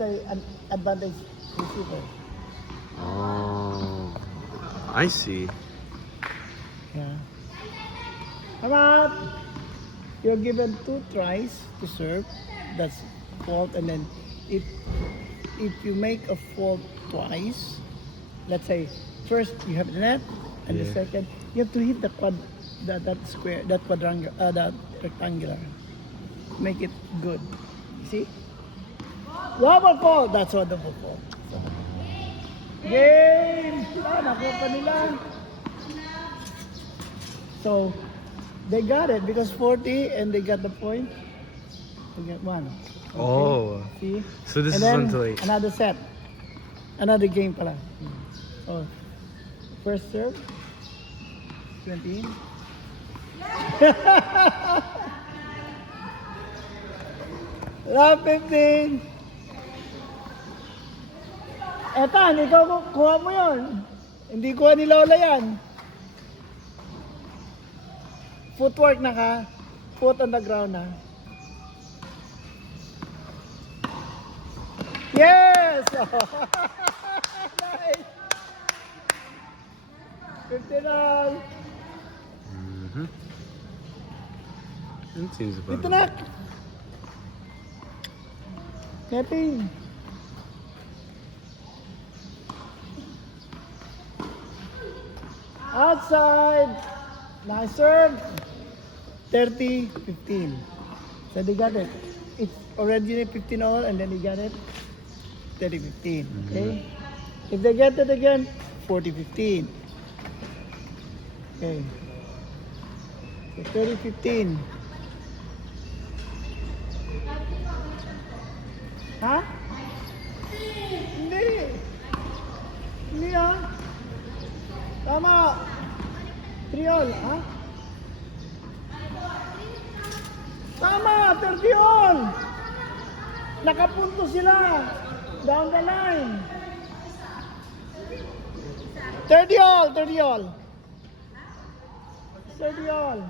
say an advantage receiver. Oh, I see. Yeah. How about you're given 2 tries to serve? That's fault, and then if you make a fault twice, let's say first you have the net, and the Yeah. second you have to hit the that square, that quadrangular, that rectangular. Make it good. See? Double fault. That's what double fault. So, game! Nakuha pa nila. So, they got it because 40 and they got the point. They get 1. Okay. Oh, See? so this And is then until like another set. Another game pala. So, first serve. 20. Love 15. Etan, ikaw kuha mo yun. Hindi kuha ni Lola yan. Footwork na ka. Foot on the ground na. Yes! Nice! 15 all. It seems about Dito na. Netting. Outside. Nice serve. 30-15. So they got it. It's already 15 all and then they got it 30-15. Okay? If they get it again, 40-15. Okay. So 30-15. Ha? Hindi. Hindi ah. Tama. 3 all, ha? Tama, 30 all. Nakapunto sila. Down the line. 30 all, 30 all. 30 all.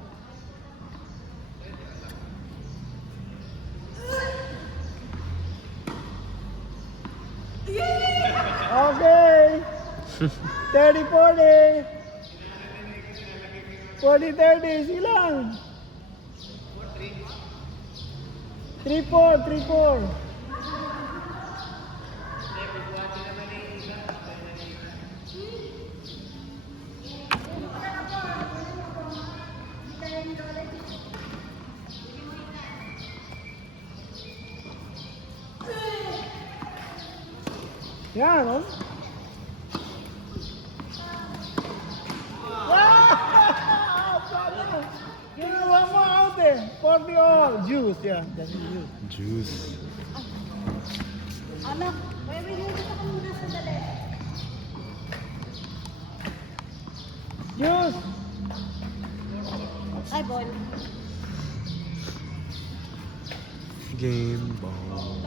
Okay. 30-40. 40-30. Silang. 3-4. 3-4. Yan, no? Ginawa mo out eh. 40 all. Juice, yeah. That's juice. juice. Anak, may binili ka muna sandali. Juice. Ay, ball. Game ball.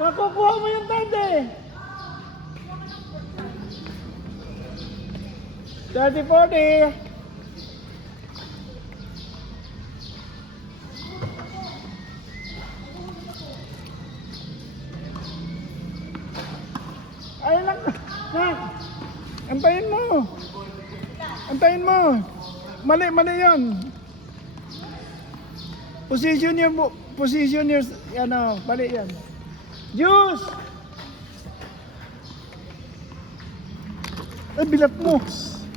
Makukuha mo yung tande. 30-40. Ayun lang. Nak. Antayin mo. Antayin mo. Mali yan. Position your, ano, mali yan. Juice! Ay, bilat mo.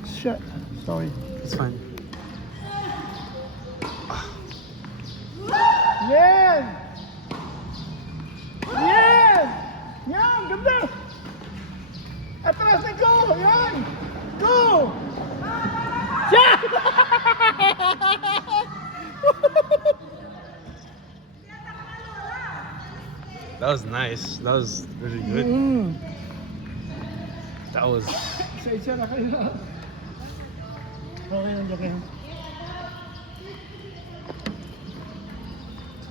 Shit. Sorry. It's fine. Yan! Yan! Yan! Ganda! Atras na go! Yan! Go! Yan! That was nice. That was really good. That was. Isa-isa na kayo. Okay lang kayo.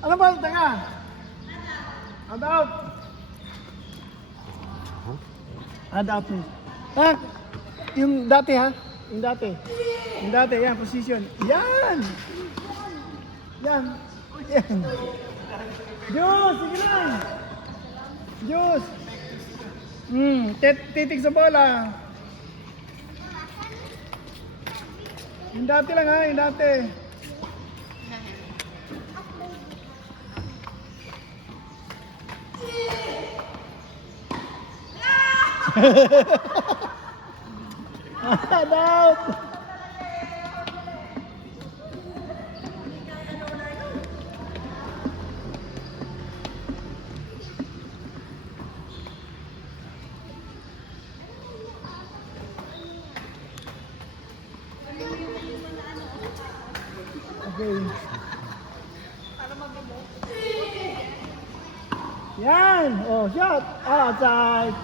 Ano ba? Teka! Hand out! Hand out mo. Ah, yung dati ha? Yung dati. Yung dati, yan, position. Yan! Yan. Yan. Diyos, sige lang. Diyos. Titig sa bola. Yung dati lang ha, yung dati. Out! Okay. Yan! Oh, shot! Outside!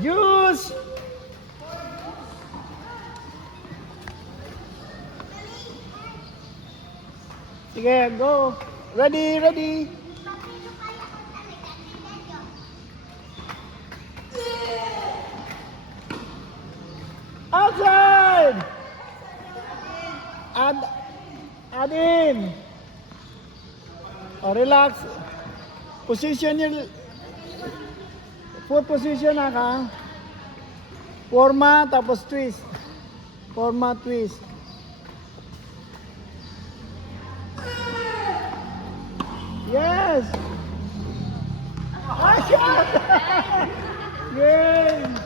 Juice! Sige, go! Ready, ready! Outside! Add in! Oh, relax. Position your foot position na ka. Forma tapos twist. Forma twist. Yes. Ah, shot. Game.